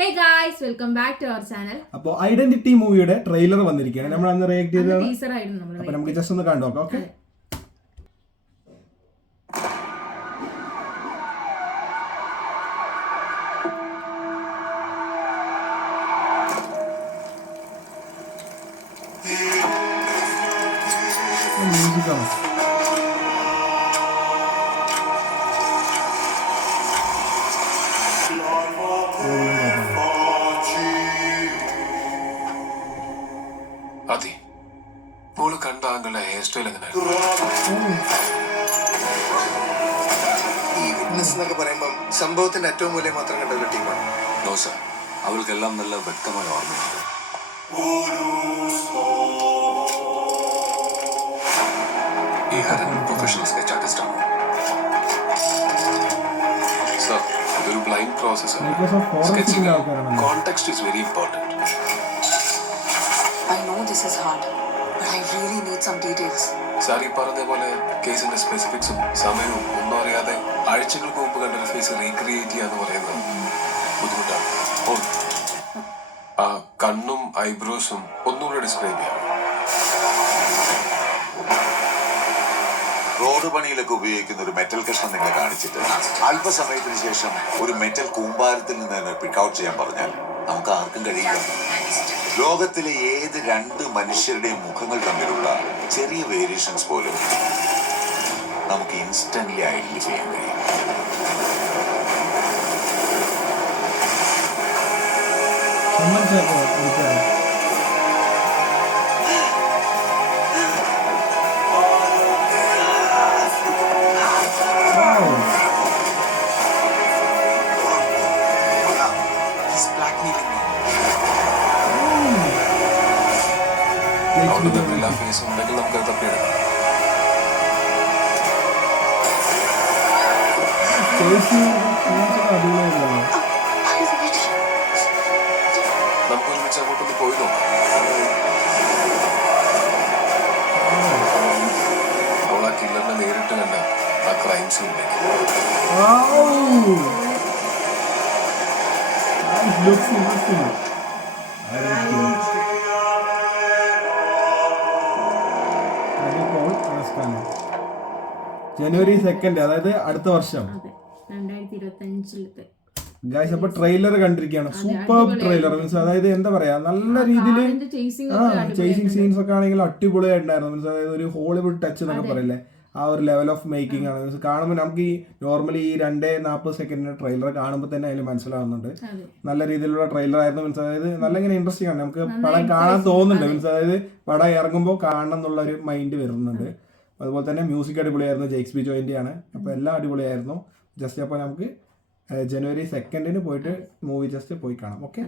Hey guys, welcome back to our channel. അപ്പോൾ identity മൂവിയുടെ trailer വന്നിരിക്കുകയാണ്. നമ്മൾ അന്ന് റിയാക്ട് ചെയ്തതാണ്. ടീസർ ആയിരുന്നു നമ്മൾ. അപ്പോൾ നമുക്ക് ജസ്റ്റ് ഒന്ന് കണ്ടു നോക്കാം. ഓക്കേ. മ്യൂസിക് ആണ്. അതെ, മോള് കണ്ട ആങ്ങളുടെ ഹെയർ സ്റ്റൈൽ എങ്ങനെയായിരുന്നു? ഈ വിറ്റ്നസ് എന്നൊക്കെ പറയുമ്പോൾ സംഭവത്തിന്റെ ഏറ്റവും മൂല്യം മാത്രം കണ്ടുള്ള ടീമാണ്. നോ സർ, അവൾക്കെല്ലാം നല്ല വ്യക്തമായ ഓർമ്മയുണ്ട്. ഈ ഹരൻ പ്രൊഫഷണൽ സ്കെച്ച് ആർട്ടിസ്റ്റ് ആണ് സർ. ഇതൊരു ബ്ലൈൻഡ് പ്രോസസ് ആണ്. Sketching context is very important. I know this is hard, but I really need some details. Sir ഈ പറഞ്ഞ പോലെ കേസിന്റെ സ്പെസിഫിക്സും സമയവും ഒന്നും അറിയാതെ ആഴ്ചകൾക്ക് മുമ്പ് കണ്ടൊരു ഫേസ് റീക്രിയേറ്റ് ചെയ്യാന്ന് പറയുന്നത് ബുദ്ധിമുട്ടാണ്. ആ കണ്ണും ഐബ്രോസും ഒന്നുകൂടെ ഡിസ്ക്രൈബ് ചെയ്യാം. റോഡ് പണിയിലൊക്കെ ഉപയോഗിക്കുന്ന ഒരു മെറ്റൽ കഷ്ണം നിങ്ങളെ കാണിച്ചിട്ട് അല്പസമയത്തിന് ശേഷം ഒരു മെറ്റൽ കൂമ്പാരത്തിൽ നിന്ന് തന്നെ പിക്ക് ഔട്ട് ചെയ്യാൻ പറഞ്ഞാൽ നമുക്ക് ആർക്കും കഴിയില്ല. ലോകത്തിലെ ഏത് രണ്ട് മനുഷ്യരുടെയും മുഖങ്ങൾ തമ്മിലുള്ള ചെറിയ വേരിയേഷൻസ് പോലും നമുക്ക് ഇൻസ്റ്റന്റ്ലി ഐഡന്റിഫൈ ചെയ്യാൻ കഴിയും. അതുകൊണ്ട് തന്നെ എല്ലാ ഫേസും ഉണ്ടെങ്കിൽ നമുക്കത് തപ്പിയെടുക്കാം. നമുക്ക് ഒരുമിച്ച് അങ്ങോട്ടൊന്ന് പോയി നോക്കാം. അവൾ ആ കില്ലറിനെ നേരിട്ട് കണ്ട ആ ക്രൈം സീനിലേക്ക്. ജനുവരി 2, അതായത് അടുത്ത വർഷം. 2025 ഗൈസ്, അപ്പൊ ട്രെയിലർ കണ്ടിരിക്കുകയാണ്. സൂപ്പർ ട്രെയിലർ മീൻസ് അതായത് എന്താ പറയാ, നല്ല രീതിയിൽ ചേസിങ് സീൻസ് ഒക്കെ ആണെങ്കിൽ അടിപൊളിയായിട്ടുണ്ടായിരുന്നു. മീൻസ് അതായത് ഒരു ഹോളിവുഡ് ടച്ച് എന്നൊക്കെ പറയില്ലേ, ആ ഒരു ലെവൽ ഓഫ് മേക്കിംഗ് ആണ്. മീൻസ് കാണുമ്പോൾ നമുക്ക് ഈ നോർമലി ഈ 2:40 സെക്കൻഡിന്റെ ട്രെയിലർ കാണുമ്പോൾ തന്നെ അതിൽ മനസ്സിലാവുന്നുണ്ട്. നല്ല രീതിയിലുള്ള ട്രെയിലർ ആയിരുന്നു. മീൻസ് അതായത് നല്ല ഇങ്ങനെ ഇൻട്രസ്റ്റിംഗ് ആണ്, നമുക്ക് പടം കാണാൻ തോന്നുന്നുണ്ട്. മീൻസ് അതായത് പടം ഇറങ്ങുമ്പോൾ കാണണം എന്നുള്ള ഒരു മൈൻഡ് വരുന്നുണ്ട്. അതുപോലെ തന്നെ മ്യൂസിക് അടിപൊളിയായിരുന്നു, ജെയ്ക്സ് ബി ജോയിൻ്റെ ആണ്. അപ്പോൾ എല്ലാം അടിപൊളിയായിരുന്നു. ജസ്റ്റ് അപ്പോൾ നമുക്ക് ജനുവരി 2 പോയിട്ട് മൂവി ജസ്റ്റ് പോയി കാണാം. ഓക്കെ.